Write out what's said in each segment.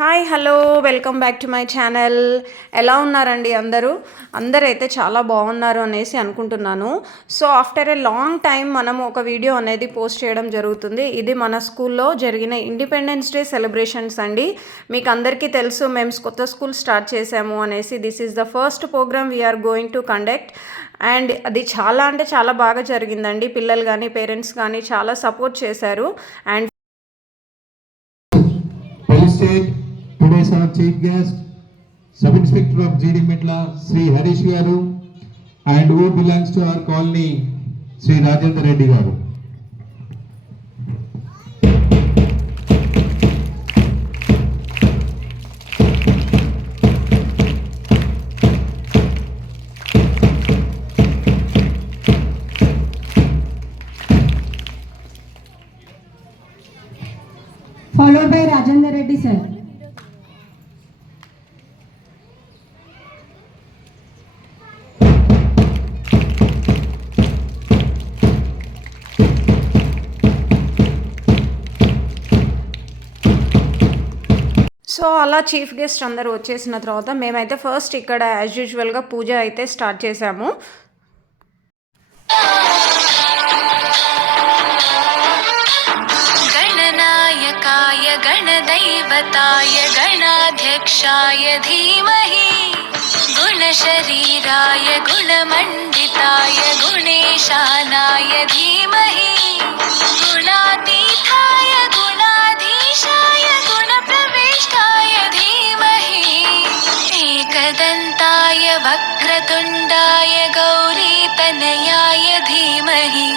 Hi hello welcome back to my channel. ఎలా ఉన్నారండి అందరైతే చాలా బాగున్నారు అనేసి అనుకుంటున్నాను. So after a long time మనం ఒక వీడియో అనేది పోస్ట్ చేయడం జరుగుతుంది. ఇది మన స్కూల్లో జరిగిన ఇండిపెండెన్స్ డే సెలబ్రేషన్స్ అండి. మీకు అందరికీ తెలుసు మేము కొత్త స్కూల్ స్టార్ట్ చేసాము అనేసి. This is the first program we are going to conduct and అది చాలా అంటే చాలా బాగా జరిగిందండి. పిల్లలు కానీ పేరెంట్స్ కానీ చాలా సపోర్ట్ చేశారు. And today's our chief guest, Sub Inspector of GD Mitla, Sri Harish Garu, and who belongs to our colony, Sri Rajendra Reddy Garu. Followed by Rajendra Reddy sir. So అలా chief guest అందరూ వచ్చేసిన తర్వాత మేమైతే first ఇక్కడ as యూజువల్గా పూజ అయితే start చేసాము. గణనాయకాయ గణదైవతాయ గణాధ్యక్షాయ ధీమహి గుణశరీరాయ గుణమండితాయ గుణేశానాయ ధీమహి గుణాతీతాయ గుణాధీశాయ గుణప్రవిష్టాయ ధీమహి ఏకదంతాయ వక్రతుండాయ గౌరీతనయాయ ధీమహి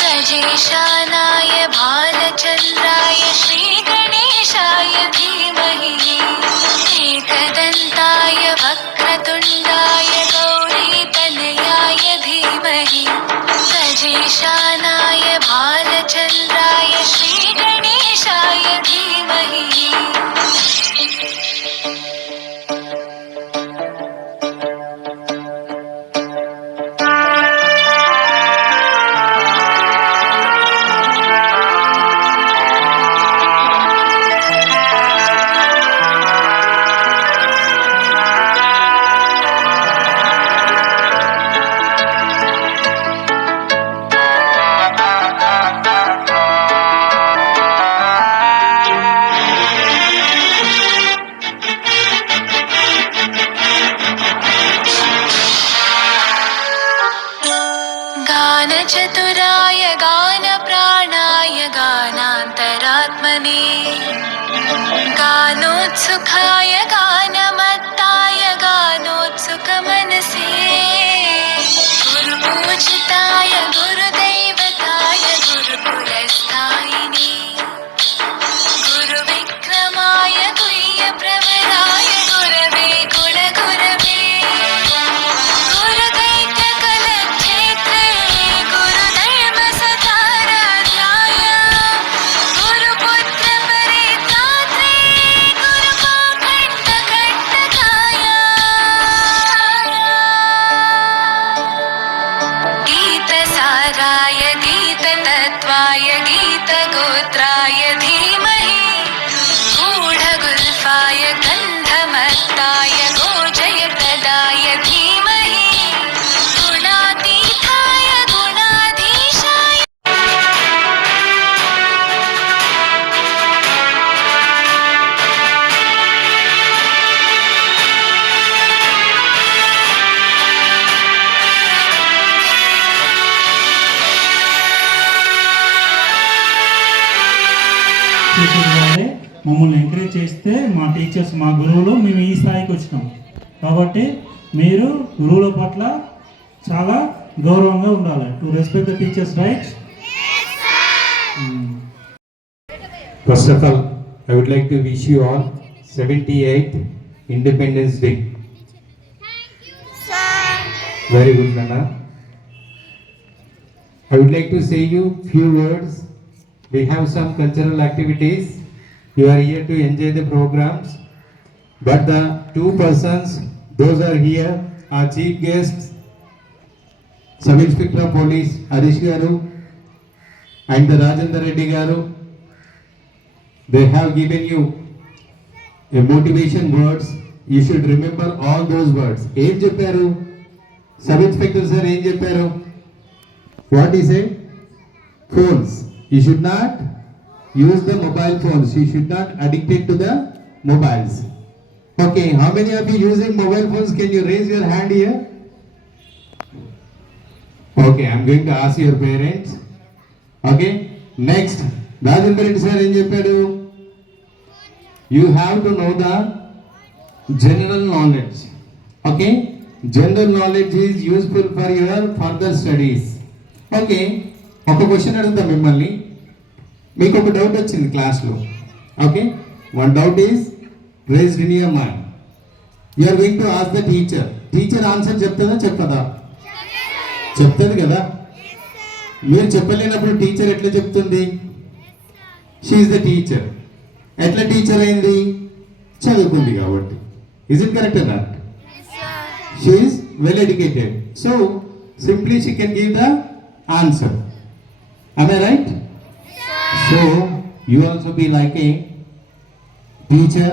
గజేశానాయ బాలచంద్రాయ శ్రీగణేశాయ ధీమహి ఏకదంతాయ వక్రతుండాయ గౌరీతనయాయ ధీమహి గజేశానాయ బాలచంద్రాయ శ్రీగణేశాయ ధీమహి. गानचतुराय गानप्राणाय गानान्तरात्मने गानोत्सुकाय गानमत्ताय गानोत्सुकमनसे गुरुपूजिताय गुरुदैवताय गुरुकुलस्थायिने गुरुविक्रमाय गुह्यप्रवराय गुरवे गुणगुरवे गुरुदैत्यकलक्षेत्रे गुरुधर्मसधाराध्याय गुरुपुत्रपरित्रात्रे गुरुकोकण्ठकण्टकाय गीतसाराय गीततत्त्वाय गीतगोत्राय धीमहि गूढगुल्फाय गन्धमत्ताय गोजयप्रदाय धीमहि गुणातीताय गुणाधीशाय చేసేది వాళ్ళే మమ్మల్ని ఎంకరేజ్ చేస్తే మా టీచర్స్ మా గురువులు మేము ఈ స్థాయికి వచ్చినాం. కాబట్టి మీరు గురువుల పట్ల చాలా గౌరవంగా ఉండాలి. To respect the teachers rights. First of all, I would like to wish you all 78th Independence Day. Very good, Nana. I would like to say you few words. We have some cultural activities. You are here to enjoy the programs. But the two persons, those are here, our chief guests, Sub Inspector of Police Harish Garu and the Rajendra Reddy Garu. They have given you a motivation words, you should remember all those words. ఏం చెప్పారు sub inspector sir ఏం చెప్పారు? What is a phones, you should not use the mobile phones, you should not addicted to the mobiles. Okay, how many of you using mobile phones? Can you raise your hand here? Okay, I'm going to ask your parents. Okay, next Rajendra Reddy sir ఏం చెప్పాడు? You have to know the general knowledge. Okay, general knowledge is useful for your further studies. Okay, ఒక question అడుగుతా మిమ్మల్ని. మీకు ఒక doubt వచ్చింది క్లాస్లో. Okay, one doubt is raised in your mind. You are going to ask the teacher. Teacher answer చెప్తుందా చెప్పదా? చెప్తుంది కదా. మీరు చెప్పలేనప్పుడు టీచర్ ఎట్లా చెప్తుంది? She is the teacher. ఎట్లా టీచర్ అయింది? చదువుకుంది కాబట్టి. Is it correct or not? She is well educated, so simply she can give the answer. Am I right? So you also be like a teacher.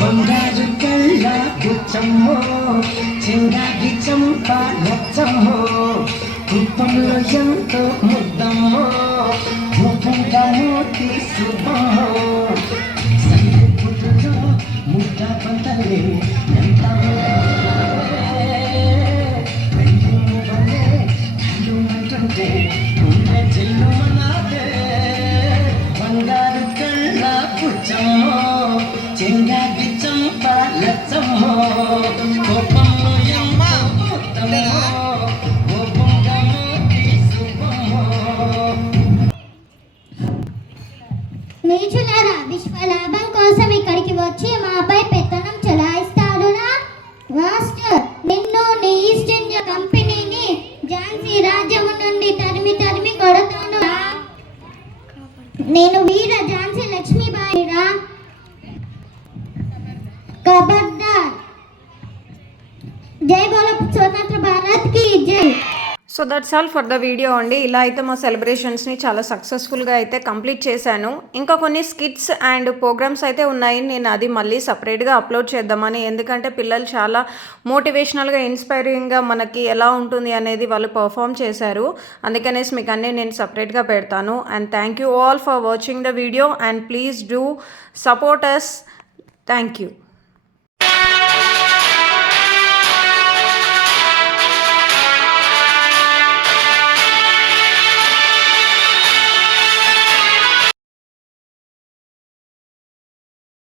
బంగారు కళ్ళ గుచ్చమ్మో చింగాకి చంప నచ్చమ్మో రూపంలో ఎంతో ముద్దమ్మో రూపంగా మూర్తి శుభమ్మో సంగీతుతో ముద్ద పంటలే ఎంత అంటుంటే ఉండే చెల్లు నాదే బంగారు కళ్ళ గుచ్చమ్మో చింగాకి చంప నచ్చమ్మో కోపంలో ఎంతో ముద్దమ్మో రూపంగా మూర్తి శుభమ్మో. నీచులారా, విశ్వలాభం కోసం ఇక్కడికి వచ్చి మాపై పెత్తనం చెలాయిస్తారునా? మాస్టర్, నిన్ను నీ ఈస్ట్ ఇండియా కంపెనీని ఝాన్సీ రాజ్యము నుండి తరిమి తరిమి కొడతాను. నేను వీర ఝాన్సీ లక్ష్మీబాయిరా. ఖబర్దార్. జై బోలో స్వతంత్ర భారత్ కి జై. So that's all for the video అండి. ఇలా అయితే మా సెలబ్రేషన్స్ని చాలా సక్సెస్ఫుల్గా అయితే కంప్లీట్ చేశాను. ఇంకా కొన్ని స్కిట్స్ అండ్ ప్రోగ్రామ్స్ అయితే ఉన్నాయి. నేను అది మళ్ళీ సపరేట్గా అప్లోడ్ చేద్దామని, ఎందుకంటే పిల్లలు చాలా మోటివేషనల్గా ఇన్స్పైరింగ్గా మనకి ఎలా ఉంటుంది అనేది వాళ్ళు పర్ఫామ్ చేశారు. అందుకనేసి మీకు అన్నీ నేను సపరేట్గా పెడతాను. And thank you all for watching the video and please do support us. Thank you.